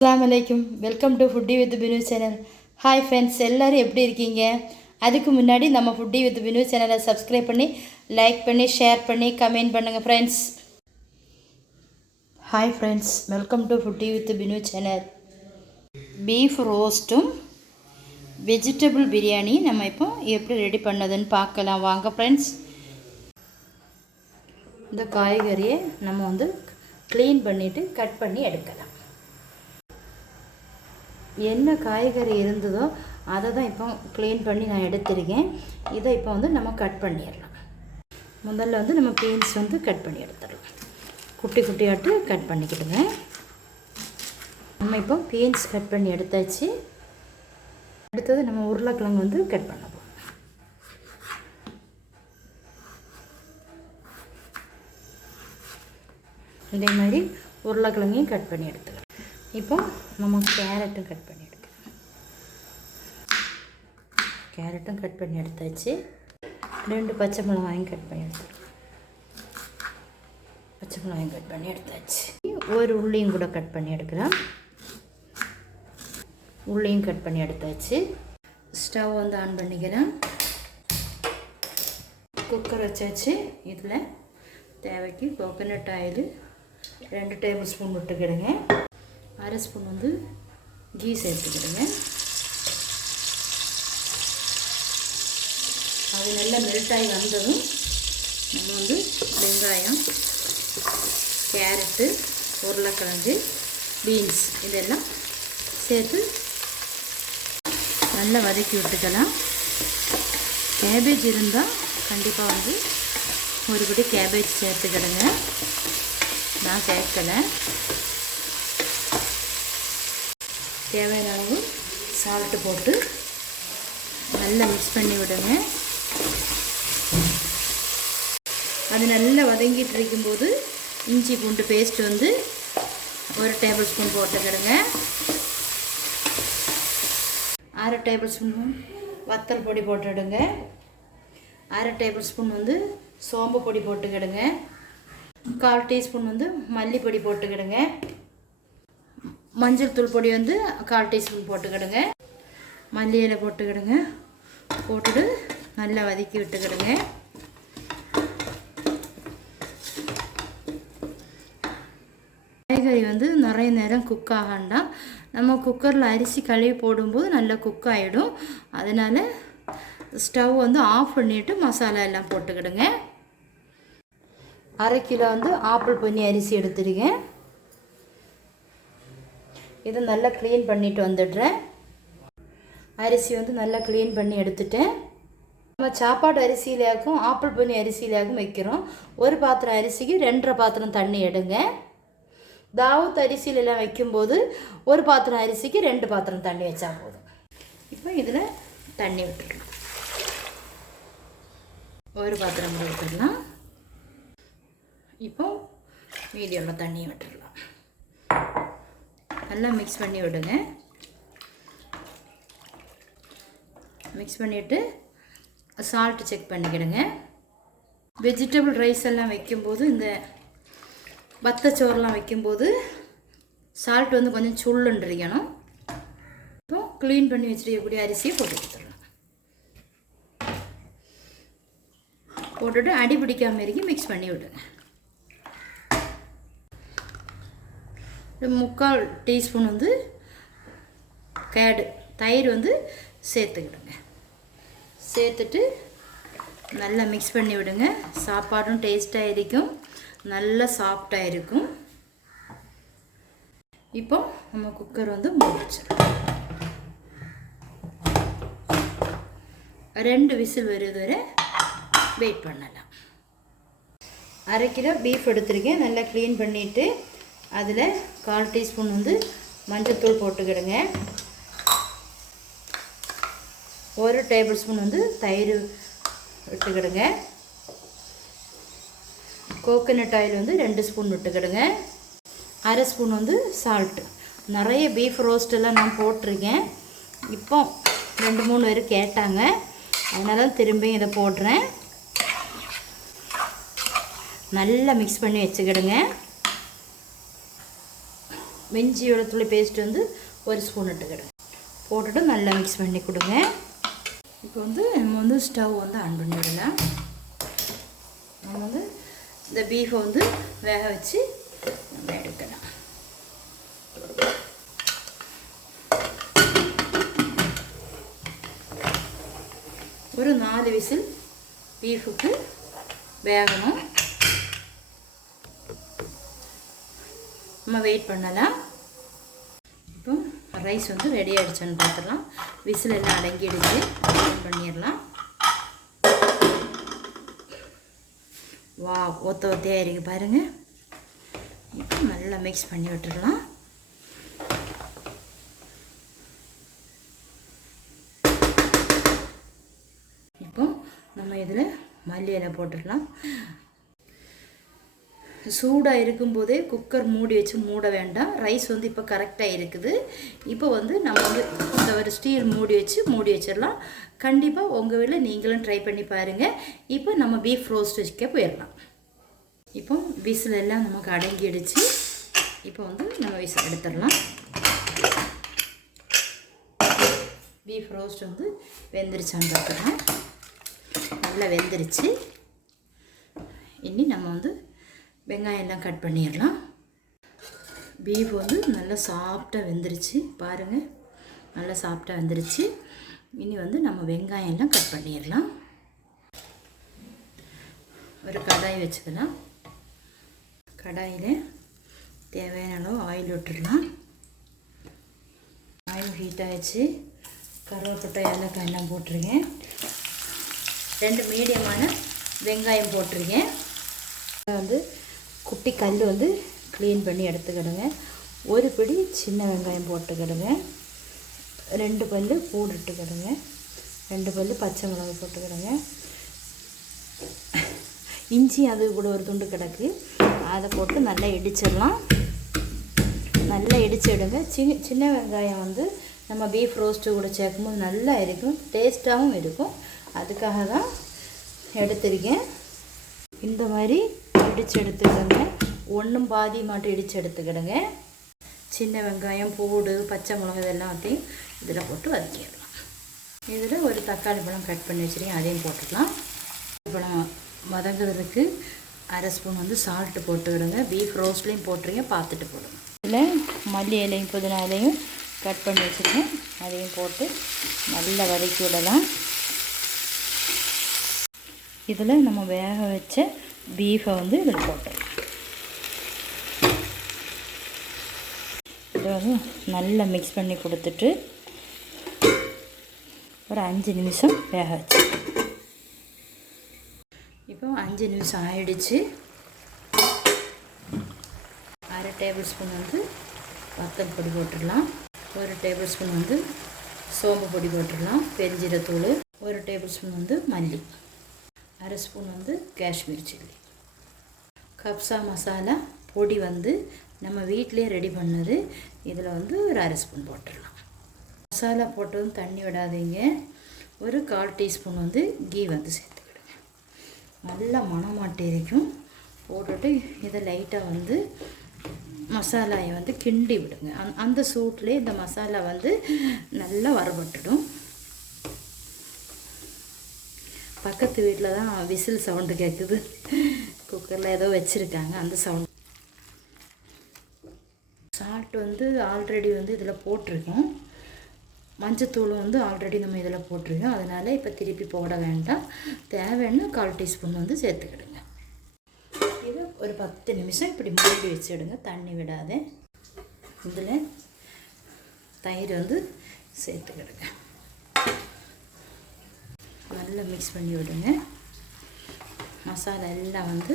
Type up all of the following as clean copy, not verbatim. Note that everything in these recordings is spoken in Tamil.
அஸ்ஸலாமு welcome to foodie with Binu channel. Hi friends, எல்லோரும் எப்படி இருக்கீங்க? அதுக்கு முன்னாடி நம்ம ஃபுட்டி வித் பினு சேனலை சப்ஸ்கிரைப் பண்ணி லைக் பண்ணி ஷேர் பண்ணி கமெண்ட் பண்ணுங்கள் friends. Hi friends, welcome to foodie with Binu channel. Beef ரோஸ்ட்டும் வெஜிடபிள் பிரியாணி நம்ம இப்போ எப்படி ரெடி பண்ணதுன்னு பார்க்கலாம் வாங்க ஃப்ரெண்ட்ஸ். இந்த காய்கறியை நம்ம க்ளீன் பண்ணிவிட்டு கட் பண்ணி எடுக்கலாம். என்ன காய்கறி இருந்ததோ அதை தான் இப்போ க்ளீன் பண்ணி நான் எடுத்துருக்கேன். இதை இப்போ நம்ம கட் பண்ணிடலாம். முதல்ல நம்ம பீன்ஸ் கட் பண்ணி எடுத்துடலாம். குட்டி குட்டியாட்டு கட் பண்ணிக்கிடுங்க. நம்ம இப்போ பீன்ஸ் கட் பண்ணி எடுத்தாச்சு. அடுத்தது நம்ம உருளைக்கிழங்கு கட் பண்ண போகிறோம். இதே மாதிரி உருளைக்கிழங்கையும் கட் பண்ணி எடுத்துக்கலாம். இப்போ நம்ம கேரட்டும் கட் பண்ணி எடுக்கலாம். கேரட்டும் கட் பண்ணி எடுத்தாச்சு. 2 பச்சை மிளகாயும் கட் பண்ணி எடுத்துக்கலாம். பச்சை மிளகாயும் கட் பண்ணி எடுத்தாச்சு. ஒரு உள்ளியும் கூட கட் பண்ணி எடுக்கலாம். உள்ளியும் கட் பண்ணி எடுத்தாச்சு. ஸ்டவ் ஆன் பண்ணிக்கலாம். குக்கர் வச்சாச்சு. இதில் தேவைக்கு கோகோனட் ஆயில் 2 டேபிள் ஸ்பூன் விட்டுக்கிடுங்க. 1/2 ஸ்பூன் கீ சேர்த்துக்கிடுங்க. அது நல்லா மெல்ட் ஆகி வந்ததும் நம்ம வெங்காயம், கேரட்டு, உருளைக்கிழங்கு, பீன்ஸ் இதெல்லாம் சேர்த்து நல்லா வதக்கி விட்டுக்கலாம். கேபேஜ் இருந்தால் கண்டிப்பாக ஒரு படி கேபேஜ் சேர்த்துக்கிடுங்க. நான் சேர்க்கலை. தேவையான அளவு சால்ட்டு போட்டு நல்லா மிக்ஸ் பண்ணி விடுங்க. அது நல்லா வதங்கிட்டு இருக்கும்போது இஞ்சி பூண்டு பேஸ்ட் 1 டேபிள் ஸ்பூன் போட்டுக்கிடுங்க. 1/2 டேபிள் ஸ்பூன் வத்தல் பொடி போட்டுடுங்க. 1/2 டேபிள் ஸ்பூன் சோம்பு பொடி போட்டுக்கிடுங்க. 1/4 டீஸ்பூன் மல்லிப்பொடி போட்டுக்கிடுங்க. மஞ்சள் தூள் பொடி 1/4 டீஸ்பூன் போட்டுக்கிடுங்க. மல்லி இலை போட்டுக்கிடுங்க. போட்டுட்டு நல்லா வதக்கி விட்டுக்கிடுங்க. காய்கறி நிறைய நேரம் குக் ஆகண்டாம். நம்ம குக்கரில் அரிசி கழுவி போடும்போது நல்லா குக் ஆகிடும். அதனால் ஸ்டவ் ஆஃப் பண்ணிவிட்டு மசாலா எல்லாம் போட்டுக்கிடுங்க. 1/2 கிலோ ஆப்பிள் பொன்னி அரிசி எடுத்துருக்கேன். இதை நல்லா க்ளீன் பண்ணிவிட்டு வந்துடுறேன். அரிசி நல்லா க்ளீன் பண்ணி எடுத்துட்டேன். நம்ம சாப்பாடு அரிசியிலாக்கும் ஆப்பிள் பொன்னி அரிசியிலாக்கும் வைக்கிறோம். ஒரு பாத்திரம் அரிசிக்கு 2.5 பாத்திரம் தண்ணி எடுங்க. தாவூத் அரிசியிலலாம் வைக்கும்போது ஒரு பாத்திரம் அரிசிக்கு 2 பாத்திரம் தண்ணி வச்சா போதும். இப்போ இதில் தண்ணி விட்டுக்கலாம். ஒரு பாத்திரம் கூட விட்டுடலாம். இப்போ மீடியம்ல தண்ணியை விட்டுடலாம். நல்லா மிக்ஸ் பண்ணி விடுங்க. மிக்ஸ் பண்ணிவிட்டு சால்ட்டு செக் பண்ணிக்கிடுங்க. வெஜிடபிள் ரைஸ் எல்லாம் வைக்கும்போது, இந்த வத்தச்சோறுலாம் வைக்கும்போது சால்ட் கொஞ்சம் சுள்ளுன்றிக்கணும். இப்போ க்ளீன் பண்ணி வச்சுருக்கக்கூடிய அரிசியை போட்டு கொடுத்துடலாம். போட்டுட்டு அடி பிடிக்காமல் இருக்கு மிக்ஸ் பண்ணி விடுங்க. 3/4 டீஸ்பூன் கேடு தயிர் சேர்த்துக்கிடுங்க. சேர்த்துட்டு நல்லா மிக்ஸ் பண்ணி விடுங்க. சாப்பாடும் டேஸ்ட்டாக இருக்கும், நல்லா சாஃப்டாக இருக்கும். இப்போ நம்ம குக்கர் மூடிச்சிடலாம். 2 விசில் வருது வரை வெயிட் பண்ணலாம். 1/2 கிலோ பீஃப் எடுத்துருக்கேன். நல்லா க்ளீன் பண்ணிவிட்டு அதில் 1/4 டீஸ்பூன் மஞ்சள்தூள் போட்டுக்கிடுங்க. 1 டேபிள் ஸ்பூன் தயிர் விட்டுக்கிடுங்க. கோகோனட் ஆயில் 2 ஸ்பூன் விட்டுக்கிடுங்க. 1/2 ஸ்பூன் சால்ட்டு. நிறைய பீஃப் ரோஸ்ட்டெல்லாம் நான் போட்டிருக்கேன். இப்போ 2-3 பேர் கேட்டாங்க, அதனால தான் திரும்பியும் இதை போடுறேன். நல்லா மிக்ஸ் பண்ணி வச்சுக்கிடுங்க. இஞ்சி வெளுத்துள்ளி பேஸ்ட் வந்து ஒரு ஸ்பூன் இட்டுக்கிடுங்க. போட்டுட்டு நல்லா மிக்ஸ் பண்ணி கொடுங்க. இப்போ வந்து நம்ம வந்து ஸ்டவ் வந்து ஆன் பண்ணி விடலாம். நம்ம வந்து இந்த பீஃபை வந்து வேக வச்சு நம்ம எடுக்கலாம். ஒரு 4 விசில் பீஃபுக்கு வேகணும். நம்ம வெயிட் பண்ணலாம். இப்போ ரைஸ் வந்து ரெடி ஆகிடுச்சான்னு பார்த்துடலாம். விசில் எல்லாம் அடங்கிடுச்சு. ஓப்பன் பண்ணிடலாம். வா, ஒத்தையாக இருக்குது பாருங்கள். இப்போ நல்லா மிக்ஸ் பண்ணி விட்டுடலாம். இப்போ நம்ம இதில் மல்லி இலை போட்டுடலாம். சூடாக இருக்கும்போதே குக்கர் மூடி வச்சு மூட வேண்டாம். ரைஸ் வந்து இப்போ கரெக்டாக இருக்குது. இப்போ வந்து நம்ம வந்து இந்த ஒரு ஸ்டீல் மூடி வச்சிடலாம். கண்டிப்பாக உங்கள் வீட்டில் நீங்களும் ட்ரை பண்ணி பாருங்கள். இப்போ நம்ம பீஃப் ரோஸ்ட் வைக்க போயிடலாம். இப்போ விசில் எல்லாம் நமக்கு அடங்கிடுச்சு. இப்போ வந்து நம்ம விசில் எடுத்துடலாம். பீஃப் ரோஸ்ட் வந்து வெந்துருச்சான்னு பார்த்துக்கலாம். நல்லா வெந்துருச்சு. இனி நம்ம வந்து வெங்காயம் எல்லாம் கட் பண்ணிடலாம். பீஃப் வந்து நல்லா சாஃப்டாக வெந்துருச்சு பாருங்கள். நல்லா சாஃப்டாக வெந்துருச்சு. இனி வந்து நம்ம வெங்காயம் எல்லாம் கட் பண்ணிடலாம். ஒரு கடாய் வச்சுக்கலாம். கடாயில் தேவையான அளவு ஆயில் விட்டுடலாம். ஆயில் ஹீட் ஆகிடுச்சு. கருவேப்பிலை ஏலக்காய் எல்லாம் போட்டிருக்கேன். 2 மீடியமான வெங்காயம் போட்டிருக்கேன். வந்து குட்டி கல் வந்து க்ளீன் பண்ணி எடுத்துக்கிடுங்க. ஒரு பிடி சின்ன வெங்காயம் போட்டுக்கிடுங்க. 2 பல் பூண்டு இட்டுக்கிடுங்க. 2 பல் பச்சை மிளகு போட்டுக்கிடுங்க. இஞ்சி அது கூட ஒரு துண்டு கிடக்கு, அதை போட்டு நல்லா இடிச்சிடலாம். நல்லா இடிச்சிடுங்க. சின்ன வெங்காயம் வந்து நம்ம பீஃப் ரோஸ்ட்டு கூட சேர்க்கும்போது நல்லா இருக்கும், டேஸ்ட்டாகவும் இருக்கும். அதுக்காக தான் எடுத்திருக்கேன். இந்த மாதிரி இடித்து எடுத்துக்கிடுங்க. ஒன்றும் பாதி மட்டும் இடித்து எடுத்துக்கிடுங்க. சின்ன வெங்காயம், பூண்டு, பச்சை மிளகு இதெல்லாத்தையும் இதில் போட்டு வதக்கிடலாம். இதில் ஒரு தக்காளி பழம் கட் பண்ணி வச்சுருக்கேன், அதையும் போட்டுக்கலாம். பழம் வதங்குறதுக்கு 1/2 ஸ்பூன் வந்து சால்ட்டு போட்டுக்கிடுங்க. பீஃப் ரோஸ்ட்லேயும் போட்டுருங்க, பார்த்துட்டு போடுங்க. இதில் மல்லி இலையும் புதினா இலையும் கட் பண்ணி வச்சுருக்கேன், அதையும் போட்டு நல்லா வதக்கி விடலாம். இதில் நம்ம வேக வச்ச பீஃபை வந்து இதில் போட்டுடலாம். இதை வந்து நல்லா மிக்ஸ் பண்ணி கொடுத்துட்டு ஒரு 5 நிமிஷம் வேக வச்சு. இப்போ 5 நிமிஷம் ஆயிடுச்சு. 1/2 டேபிள் ஸ்பூன் வந்து வத்தல் பொடி போட்டுடலாம். 1 டேபிள் ஸ்பூன் வந்து சோம்பு பொடி போட்டுடலாம். பெருஞ்சீரத்தூள் 1 டேபிள் ஸ்பூன் வந்து மல்லி, 1/2 ஸ்பூன் வந்து காஷ்மீர் சில்லி. கப்சா மசாலா பொடி வந்து நம்ம வீட்டிலே ரெடி பண்ணது. இதில் வந்து ஒரு 1/2 ஸ்பூன் போட்டுடலாம். மசாலா போட்டதும் தண்ணி விடாதீங்க. ஒரு 1/4 டீஸ்பூன் வந்து கீ வந்து சேர்த்துக்கிடுங்க. நல்லா மணமாட்டி இருக்கும். போட்டுட்டு இதை லைட்டாக வந்து மசாலாயை வந்து கிண்டி விடுங்க. அந்த சூட்லேயே இந்த மசாலா வந்து நல்லா வறுபட்டுடும். பக்கத்து வீட்டில் தான் விசில் சவுண்டு கேட்குது. குக்கரில் ஏதோ வச்சுருக்காங்க, அந்த சவுண்ட். சால்ட் வந்து ஆல்ரெடி வந்து இதில் போட்டிருக்கோம். மஞ்சத்தூள் வந்து ஆல்ரெடி நம்ம இதில் போட்டிருக்கோம். அதனால் இப்போ திருப்பி போட வேண்டாம். தேவைன்னு 1/4 டீஸ்பூன் வந்து சேர்த்துக்கிடுங்க. இது ஒரு 10 நிமிஷம் இப்படி மூடி வச்சுடுங்க, தண்ணி விடாத. இதில் தயிர் வந்து சேர்த்துக்கிடுங்க. நல்லா மிக்ஸ் பண்ணி விடுங்க. மசாலா எல்லாம் வந்து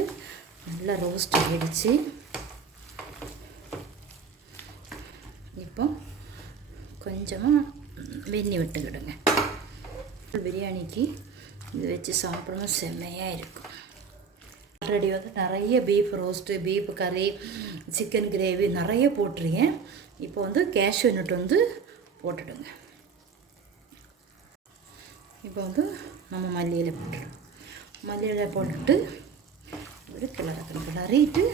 நல்லா ரோஸ்ட் ஆகிடுச்சு. இப்போ கொஞ்சமாக வெந்நி விட்டுக்கிடுங்க. பிரியாணிக்கு இது வச்சு சாப்பிடணும், செம்மையாக இருக்கும். ஆல்ரெடி வந்து நிறைய பீஃப் ரோஸ்ட்டு, பீஃப் கறி, சிக்கன் கிரேவி நிறைய போட்டிருக்கேன். இப்போ வந்து கேஷ்யூ நட் வந்து போட்டுடுங்க. இப்போ வந்து நம்ம மல்லியில் போட்டுடுவோம். மல்லியில் போட்டுட்டு ஒரு கிளறிட்டு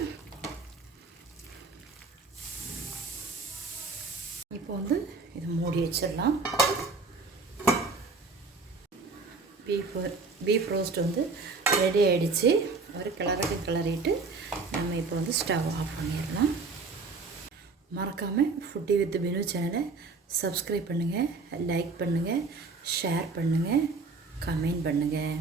இப்போ வந்து இதை மூடி வச்சிடலாம். பீஃப் ரோஸ்ட் வந்து ரெடி ஆகிடுச்சு. ஒரு கிளறிட்டு நம்ம இப்போ வந்து ஸ்டவ் ஆஃப் பண்ணிடலாம். மறக்காமல் ஃபுட்டி வித் பினு சேனலை சப்ஸ்கிரைப் பண்ணுங்கள், லைக் பண்ணுங்கள், ஷேர் பண்ணுங்கள், கமெண்ட் பண்ணுங்கள்.